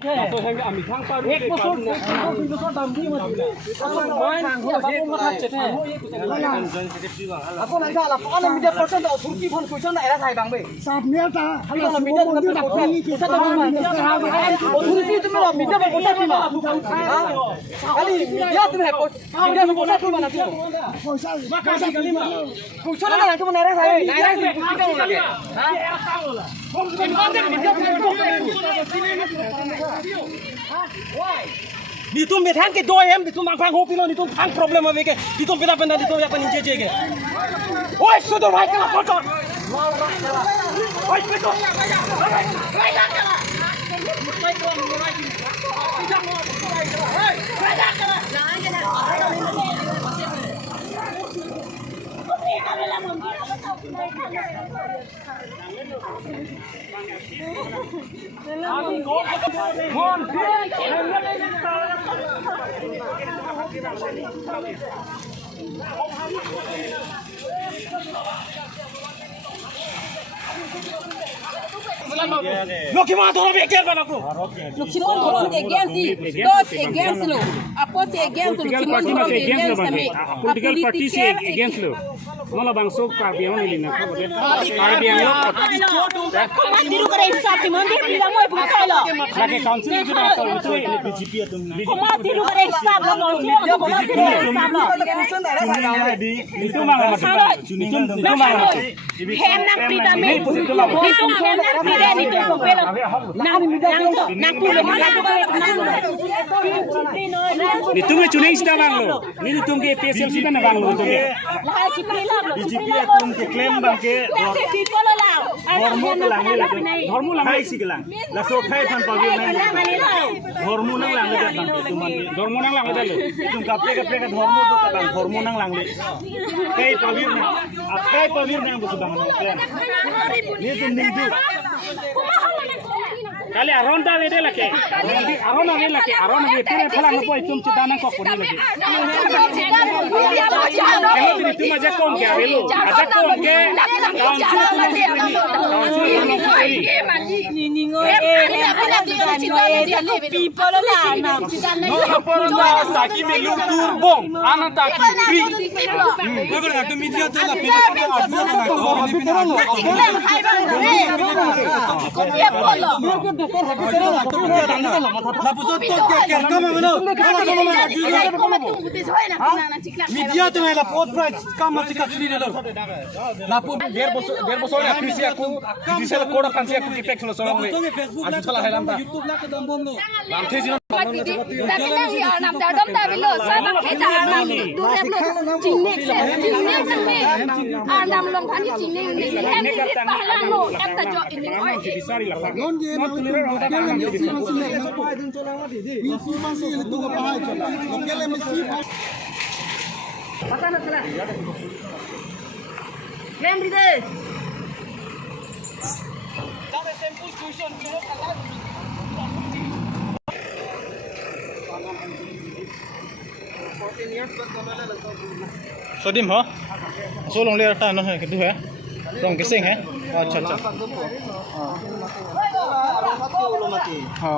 एक बছर दाम দি মই আপন আইসা আলা পান মিডিয়া পার্সেন্ট অথরিটি ফোন কইছন না এরা খাই বাংবে সাপ নেতা খালি মিডিয়া অথরিটি তুমি মিডিয়া পয়সা দিবা খালি মিডিয়া তুমি মিডিয়া পয়সা দিবা না পয়সা খালি মা কইছন না তুমি এরা খাই এরা কি লাগে হ্যাঁ এরা কাম হলা di tu medan ke 2M di tu mangphang ho pilo di tu phang problem ave ke di tu beda benda di tu apa ninje je ke oi sudo vai kala foto oi beto vai la kala vai ko ni vai ki vai la kala Lokima ধরো বেকের বানাকো Lokima ধরো against lo oppose against Lokima ধরো against me political party se against lo mola bangso ka biang ni lina ka bode ka biang lo diru kare hisab ti mandi bilang mo bukai lo lagi council ju na to itu BJP tum kuma diru kare hisab lo itu mang itu mang hem nang prida me itu hem nang prida ni tu pelo nang pulo ni tu me chuning sta bang lo ni tu ke PSLC na bang lo tu ke BJP tum ke claim bang ke ধর্ম lang khai si kelang la so khai phan pa ge ধর্ম nang lang le bang tu man ধর্ম nang lang le tum ka pe ka ধর্ম to ta bang ধর্ম nang lang le kai pavir na kai pavir nang bu bang claim ni tum ning du kali aron da vede lake aron ave lake aron ave tere phala no poi tum chidana ko koni lage hello diri tum aja kon ke avelo aja kon ke people la na no apor da saki me lu tur bom ana ta ki free Beber na media to la pena La puso to que kama meno media to la pot price kama sika suri lo la pot der bosor ya pisi aku diesel koda kansi aku ki pek lo sorong le aju thala helam ta YouTube la ke dam bom lo lam the jino nam da dam da bilo sa ba ke ta nam du rem lo jinne nam long than jinne ni hem ni ta la lo em ta jo in oi disari la non je ma tulira ro ta kam ni si man si na pa din chola ma di mi si man si le tu ka pa chola lo ke le mi si pata na tala lem di de Dame simple tuition kilo kala sodim ho so long le ta no ke du hai rong ke sing hai acha acha ha